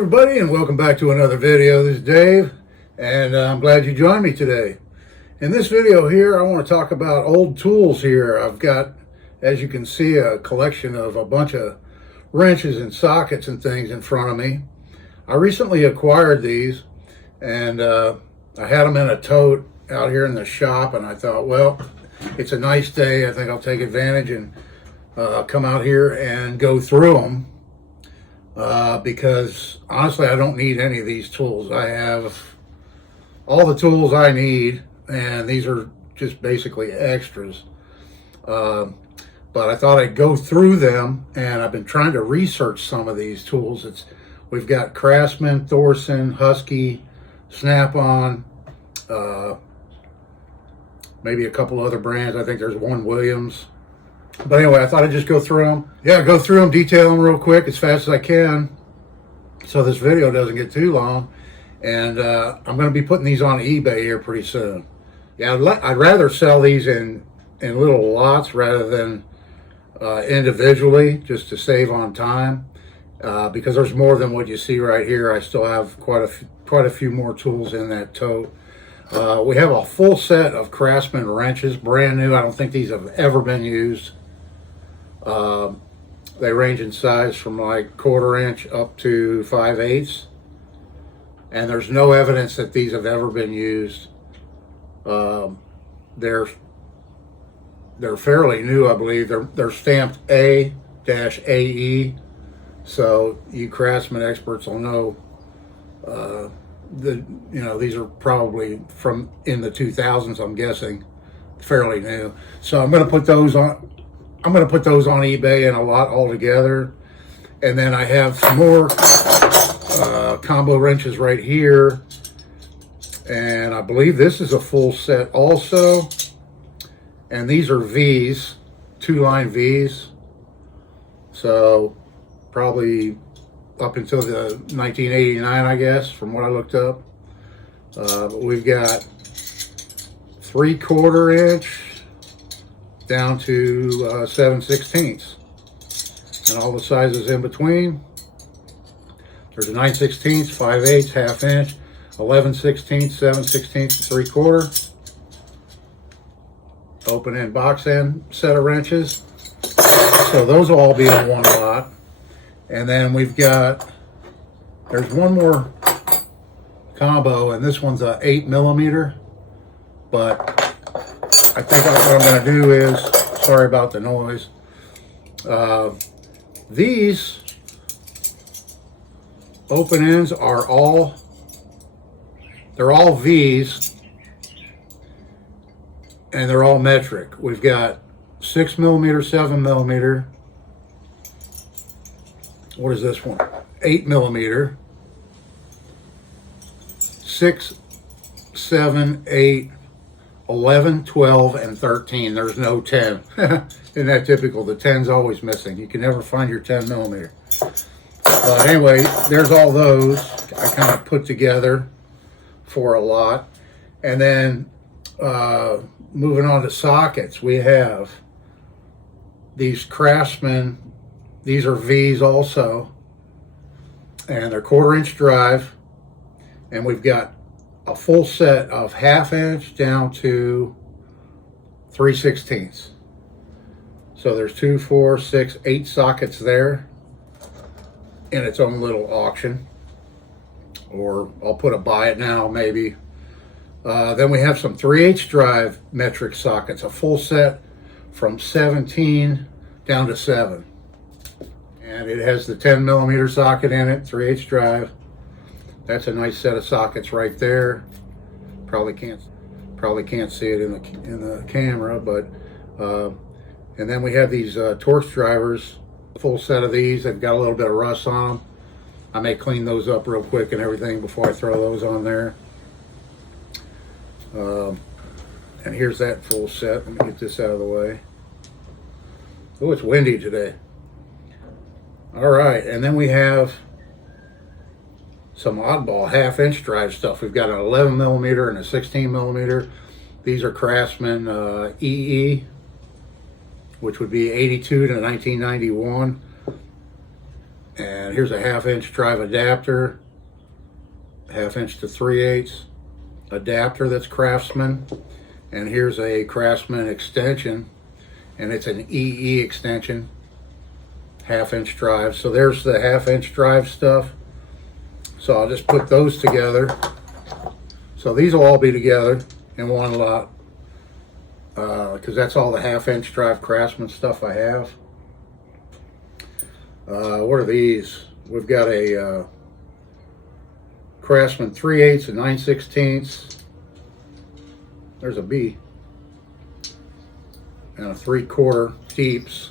everybody, and welcome back to another video. This is Dave, and I'm glad you joined me today. In this video here, I want to talk about old tools here. I've got, as you can see, a collection of a bunch of wrenches and sockets and things in front of me. I recently acquired these, and I had them in a tote out here in the shop, and I thought, well, it's a nice day. I think I'll take advantage and come out here and go through them. Because honestly, I don't need any of these tools. I have all the tools I need, and these are just basically extras. But I thought I'd go through them, and I've been trying to research some of these tools. We've got Craftsman, Thorson, Husky, Snap-on, maybe a couple other brands. I think there's one Williams. But anyway, I thought I'd just go through them. Yeah, go through them, detail them real quick as fast as I can, so this video doesn't get too long. And I'm going to be putting these on eBay here pretty soon. Yeah, I'd rather sell these in little lots rather than individually, just to save on time. Because there's more than what you see right here. I still have quite a few more tools in that tote. We have a full set of Craftsman wrenches, brand new. I don't think these have ever been used. They range in size from like 1/4 inch up to 5/8, and there's no evidence that these have ever been used. They're fairly new, I believe. They're stamped A-AE, so you Craftsman experts will know. These are probably from in the 2000s, I'm guessing, fairly new. So I'm going to put those on. I'm going to put those on eBay in a lot altogether. And then I have some more combo wrenches right here. And I believe this is a full set also. And these are V's, 2-line V's. So probably up until the 1989, I guess, from what I looked up. But we've got 3/4 inch down to 7/16, and all the sizes in between. There's a 9/16, 5/8, 1/2 inch, 11/16, 7/16, 3/4. Open end, box end set of wrenches. So those will all be in one lot. And then there's one more combo, and this one's a 8mm, but I think what I'm going to do is, sorry about the noise, these open ends are they're all V's, and they're all metric. We've got 6mm, 7mm. What is this one? 8mm. 6, 7, 8, 11, 12, and 13. There's no 10. Isn't that typical? The 10's always missing. You can never find your 10mm. But anyway, there's all those I kind of put together for a lot. And then moving on to sockets, we have these Craftsman. These are V's also, and they're 1/4 inch drive. And we've got a full set of 1/2 inch down to 3/16. So there's 2, 4, 6, 8 sockets there in its own little auction. Or I'll put a buy it now maybe. Then we have some 3/8 drive metric sockets, a full set from 17 down to 7. And it has the 10mm socket in it, 3/8 drive. That's a nice set of sockets right there. Probably can't see it in the camera, but and then we have these Torx drivers, a full set of these. They've got a little bit of rust on them. I may clean those up real quick and everything before I throw those on there. And here's that full set. Let me get this out of the way. Oh, it's windy today. All right, and then we have some oddball 1/2 inch drive stuff. We've got an 11mm and a 16mm. These are Craftsman EE, which would be 82 to 1991. And here's a 1/2 inch drive adapter, 1/2 inch to 3/8 adapter that's Craftsman. And here's a Craftsman extension, and it's an EE extension, 1/2 inch drive. So there's the 1/2 inch drive stuff. So I'll just put those together. So these will all be together in one lot, because that's all the 1/2 inch drive Craftsman stuff I have. What are these? We've got a Craftsman 3/8 and 9/16. There's a B. And a 3/4 deeps.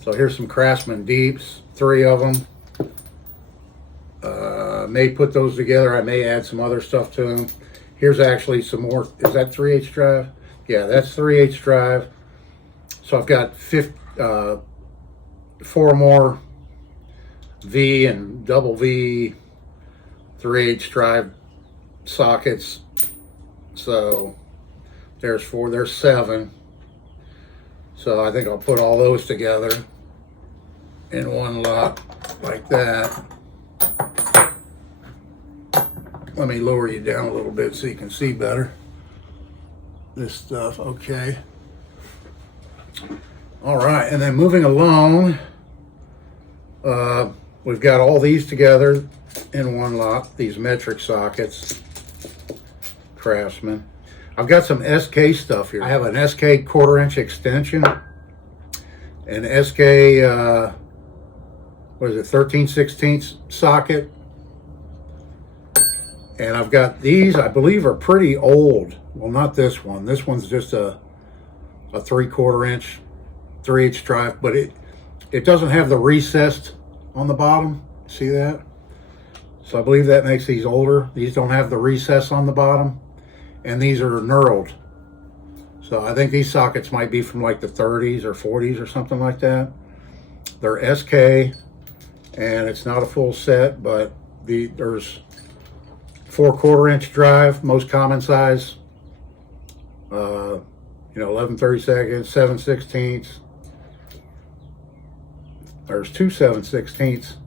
So here's some Craftsman deeps, 3 of them. May put those together. I may add some other stuff to them. Here's actually some more. Is that 3/8 drive? Yeah, that's 3/8 drive. So I've got 4 more V and double V 3/8 drive sockets. So there's 4, there's 7. So I think I'll put all those together in one lot like that. Let me lower you down a little bit so you can see better this stuff. Okay. All right, and then moving along, we've got all these together in one lot, these metric sockets, Craftsman. I've got some SK stuff here. I have an SK 1/4 inch extension, an SK, what is it, 13/16 socket. And I've got these, I believe, are pretty old. Well, not this one. This one's just a 3/4 inch 3/8 drive, but it doesn't have the recessed on the bottom. See that? So I believe that makes these older. These don't have the recess on the bottom, and these are knurled. So I think these sockets might be from like the 30s or 40s or something like that. They're SK, and it's not a full set, but there's 4/4 inch drive, most common size. 11/32, 7/16. There's 2 7/16.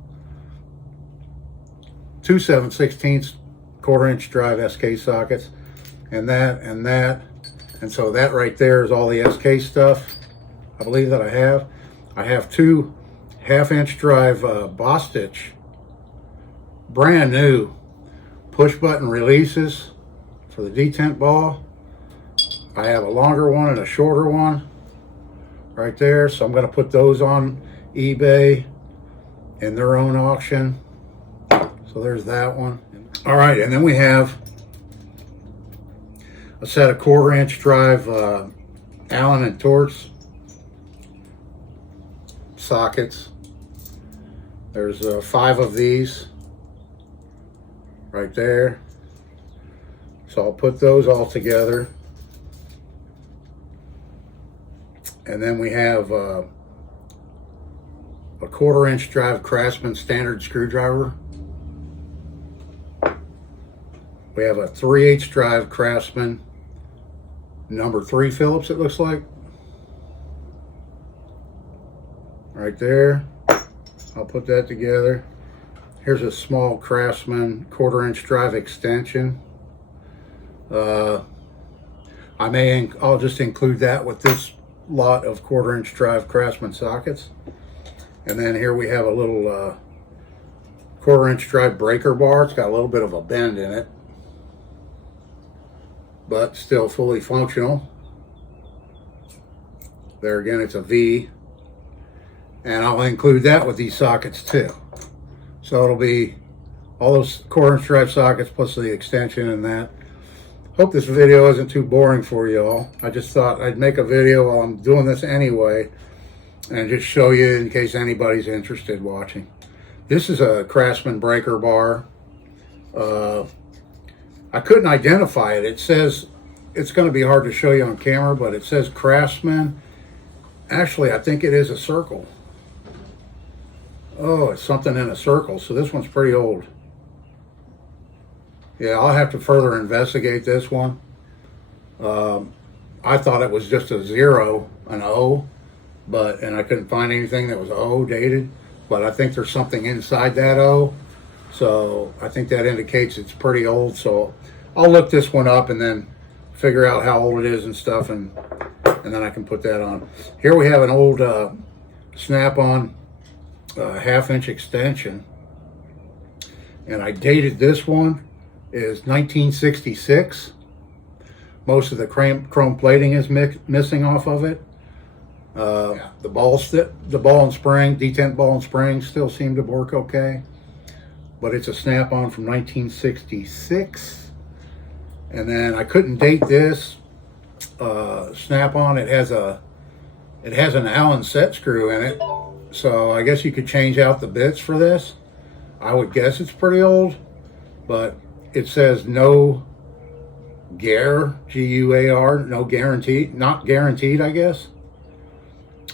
2 7/16 1/4 inch drive SK sockets, and that, and so that right there is all the SK stuff. I believe that I have. I have 2 1/2 inch drive Bostitch, brand new, push button releases for the detent ball. I have a longer one and a shorter one right there. So I'm going to put those on eBay in their own auction. So there's that one. All right, and then we have a set of 1/4 inch drive Allen and Torx sockets. There's 5 of these right there. So I'll put those all together. And then we have a 1/4 inch drive Craftsman standard screwdriver. We have a 3/8 drive Craftsman number 3 Phillips, it looks like. Right there. I'll put that together. Here's a small Craftsman 1/4 inch drive extension. I'll just include that with this lot of 1/4 inch drive Craftsman sockets. And then here we have a little 1/4 inch drive breaker bar. It's got a little bit of a bend in it, but still fully functional. There again, it's a V. And I'll include that with these sockets too. So it'll be all those 1/4 inch drive sockets plus the extension and that. Hope this video isn't too boring for you all. I just thought I'd make a video while I'm doing this anyway and just show you in case anybody's interested watching. This is a Craftsman breaker bar. I couldn't identify it. It says, it's going to be hard to show you on camera, but it says Craftsman. Actually, I think it is a circle. Oh, it's something in a circle. So this one's pretty old. Yeah, I'll have to further investigate this one. I thought it was just a 0, an O, and I couldn't find anything that was O dated. but I think there's something inside that O. So I think that indicates it's pretty old. So I'll look this one up and then figure out how old it is and stuff, and then I can put that on. Here we have an old snap-on half-inch extension, and I dated this one is 1966. Most of the chrome plating is missing off of it. The ball and spring, detent ball and spring still seem to work okay, but it's a snap-on from 1966. And then I couldn't date this snap-on. It has an Allen set screw in it, so I guess you could change out the bits for this. I would guess it's pretty old, but it says no G-U-A-R, no guaranteed, not guaranteed, I guess.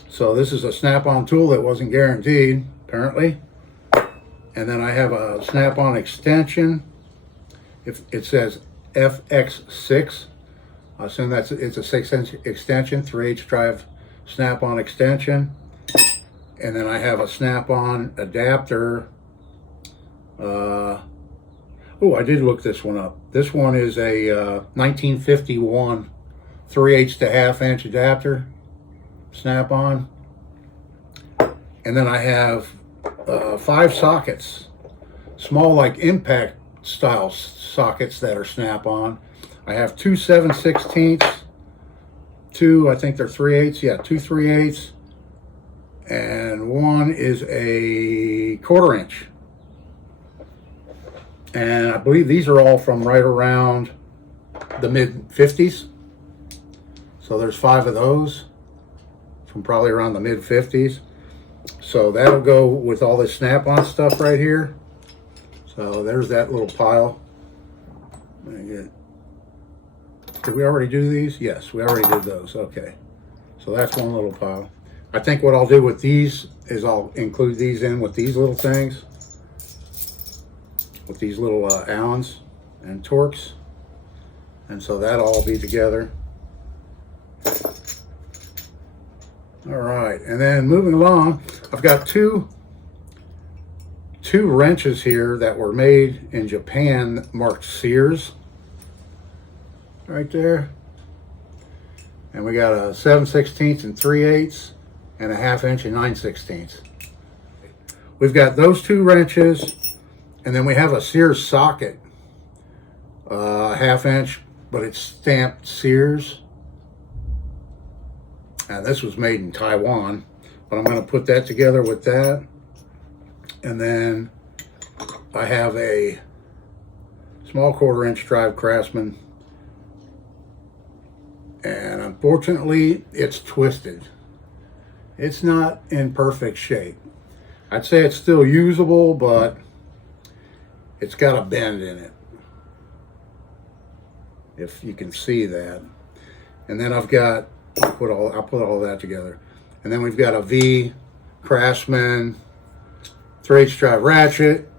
So this is a snap-on tool that wasn't guaranteed, apparently. And then I have a snap-on extension. If it says FX6, I assume it's a 6-inch extension, 3/8 drive snap-on extension. And then I have a snap-on adapter. I did look this one up. This one is a 1951 3/8 to 1/2 inch adapter, snap-on. And then I have 5 sockets, small like impact style sockets that are snap-on. I have 2 7/16, 2, I think they're 3/8, yeah, 2 3/8, and one is a 1/4 inch. And I believe these are all from right around the mid-50s. So there's 5 of those from probably around the mid-50s. So that'll go with all this snap-on stuff right here. So there's that little pile. Did we already do these? Yes, we already did those. Okay. So that's one little pile. I think what I'll do with these is I'll include these in with these little things, with these little Allens and Torques. And so that'll all be together. All right, and then moving along, I've got two wrenches here that were made in Japan, marked Sears, right there. And we got a 7/16 and 3/8 and a 1/2 inch and 9/16. We've got those 2 wrenches, and then we have a Sears socket, 1/2 inch, but it's stamped Sears. And this was made in Taiwan, but I'm going to put that together with that. And then I have a small 1/4 inch drive Craftsman, and unfortunately it's twisted. It's not in perfect shape. I'd say it's still usable, but it's got a bend in it, if you can see that. And then I've got, I'll put all that together. And then we've got a V Craftsman 3/8 drive ratchet.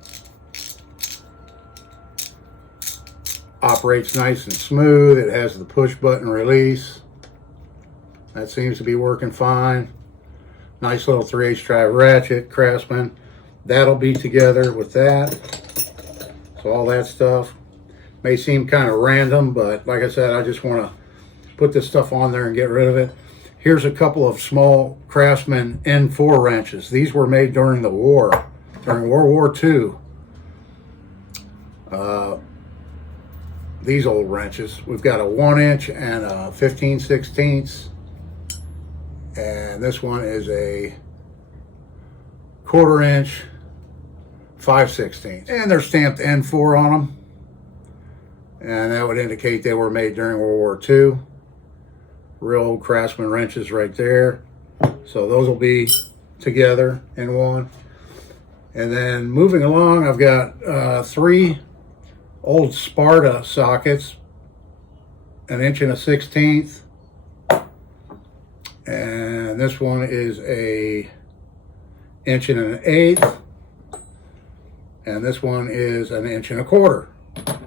Operates nice and smooth. It has the push button release. That seems to be working fine. Nice little 3/8 drive ratchet, Craftsman. That'll be together with that. So all that stuff may seem kind of random, but like I said, I just want to put this stuff on there and get rid of it. Here's a couple of small Craftsman N4 wrenches. These were made during the war, during World War II. These old wrenches. We've got a 1 inch and a 15/16. And this one is a 1/4 inch, 5/16. And they're stamped N4 on them. And that would indicate they were made during World War II. Real old Craftsman wrenches right there. So those will be together in one. And then moving along, I've got 3 old Sparta sockets, 1 inch and a 1/16. And this one is a 1 inch and an 1/8. And this one is 1 inch and a 1/4.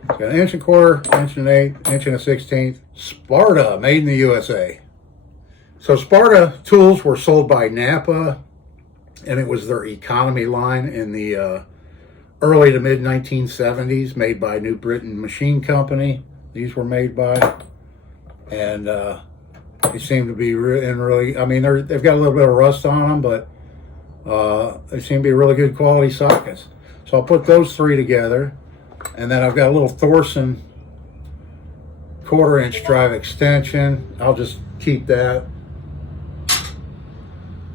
Got 1 inch and a 1/4, 1 inch and an 1/8, 1 inch and a 1/16. Sparta, made in the USA. So Sparta tools were sold by Napa and it was their economy line in the early to mid 1970s, made by New Britain Machine Company. These were made by, and they seem to be really, I mean, they've got a little bit of rust on them, but they seem to be really good quality sockets. So I'll put those three together, and then I've got a little Thorson 1/4 inch drive extension. I'll just keep that.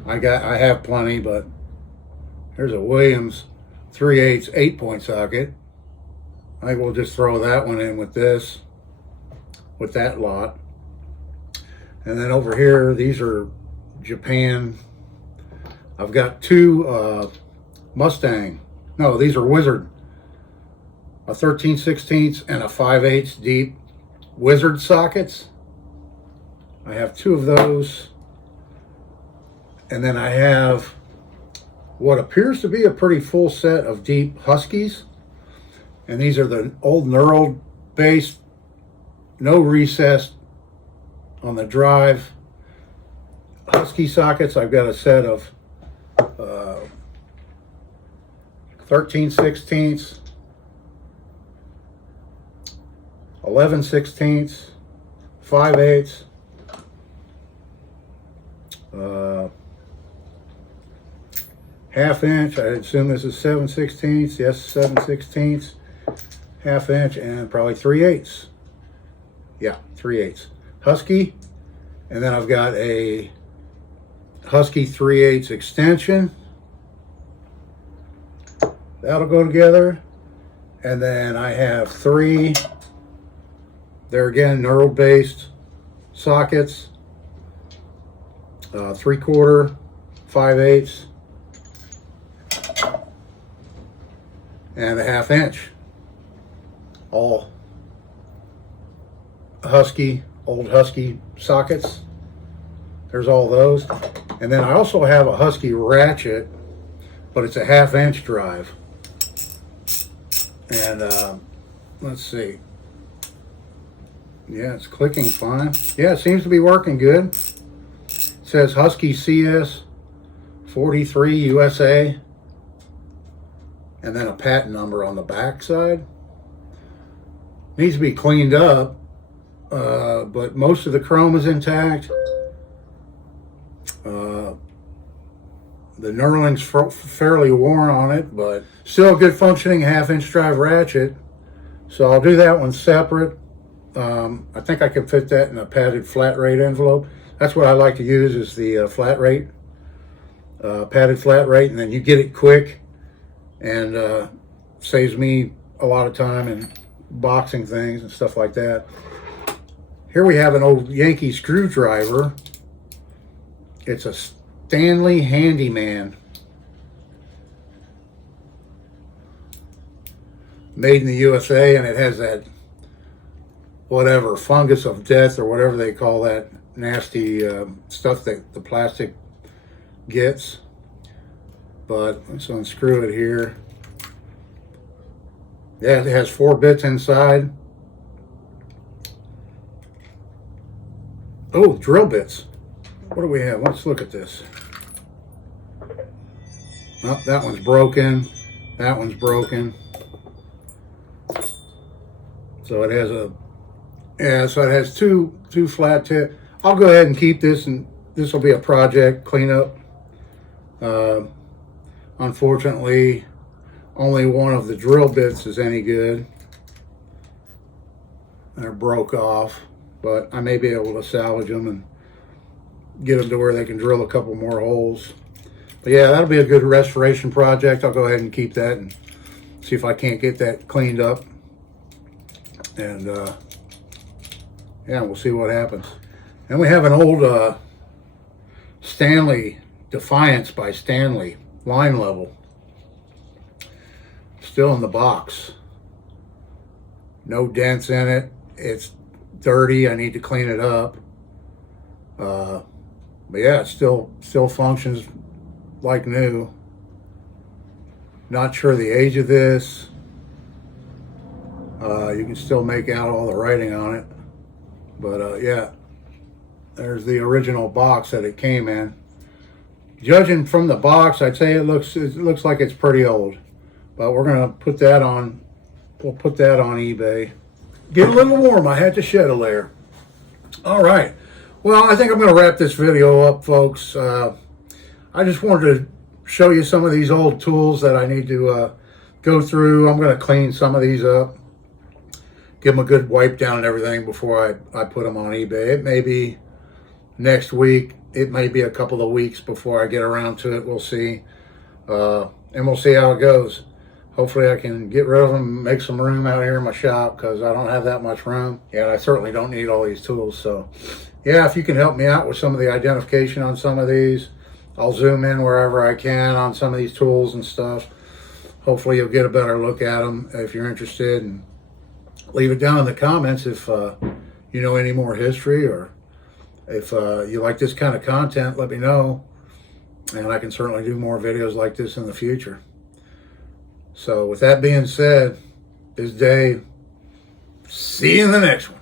I have plenty, but here's a Williams 3/8 8-point socket. I think we'll just throw that one in with this, with that lot. And then over here, these are Japan. I've got two Mustang. No, these are Wizard. A 13/16 and a 5/8 deep Wizard sockets. I have two of those. And then I have what appears to be a pretty full set of deep Huskies. And these are the old knurled base, no recess on the drive Husky sockets. I've got a set of 13/16, 11/16, 5/8, half inch. I assume this is 7/16. Yes, 7/16, half inch, and probably 3/8. Yeah, 3/8. Husky, and then I've got a Husky 3/8 extension. That'll go together. And then I have three, they're again knurled based sockets, 3/4, 5/8, and a half inch. All Husky, old Husky sockets. There's all those. And then I also have a Husky ratchet, but it's a half inch drive. And let's see. Yeah, it's clicking fine. Yeah, it seems to be working good. It says Husky CS 43 USA. And then a patent number on the back side. Needs to be cleaned up, but most of the chrome is intact. The knurling's fairly worn on it, but still a good functioning half-inch drive ratchet. So I'll do that one separate. I think I can fit that in a padded flat rate envelope. That's what I like to use, is the flat rate, padded flat rate, and then you get it quick, and saves me a lot of time in boxing things and stuff like that. Here we have an old Yankee screwdriver. It's a Stanley Handyman, made in the USA, and it has that whatever fungus of death or whatever they call that nasty stuff that the plastic gets. But let's unscrew it here. Yeah, it has 4 bits inside. Oh, drill bits. What do we have? Let's look at this. Oh, that one's broken. That one's broken. So it has so it has two flat tip. I'll go ahead and keep this, and this will be a project cleanup. Unfortunately, only one of the drill bits is any good. They're broke off, but I may be able to salvage them and get them to where they can drill a couple more holes. But yeah, that'll be a good restoration project. I'll go ahead and keep that and see if I can't get that cleaned up. And yeah, we'll see what happens. And we have an old Stanley Defiance by Stanley line level, still in the box. No dents in it. It's dirty. I need to clean it up. But yeah, it still functions like new. Not sure the age of this. You can still make out all the writing on it. But yeah, there's the original box that it came in. Judging from the box, I'd say it looks like it's pretty old. But we're gonna put that on. We'll put that on eBay. Get a little warm. I had to shed a layer. All right. Well, I think I'm gonna wrap this video up, folks. I just wanted to show you some of these old tools that I need to go through. I'm gonna clean some of these up, give them a good wipe down and everything before I put them on eBay. It may be next week. It may be a couple of weeks before I get around to it. We'll see. And we'll see how it goes. Hopefully I can get rid of them, make some room out here in my shop, because I don't have that much room. And I certainly don't need all these tools. So yeah, if you can help me out with some of the identification on some of these, I'll zoom in wherever I can on some of these tools and stuff. Hopefully you'll get a better look at them if you're interested. And leave it down in the comments if you know any more history, or if you like this kind of content, let me know. And I can certainly do more videos like this in the future. So with that being said, this is Dave. See you in the next one.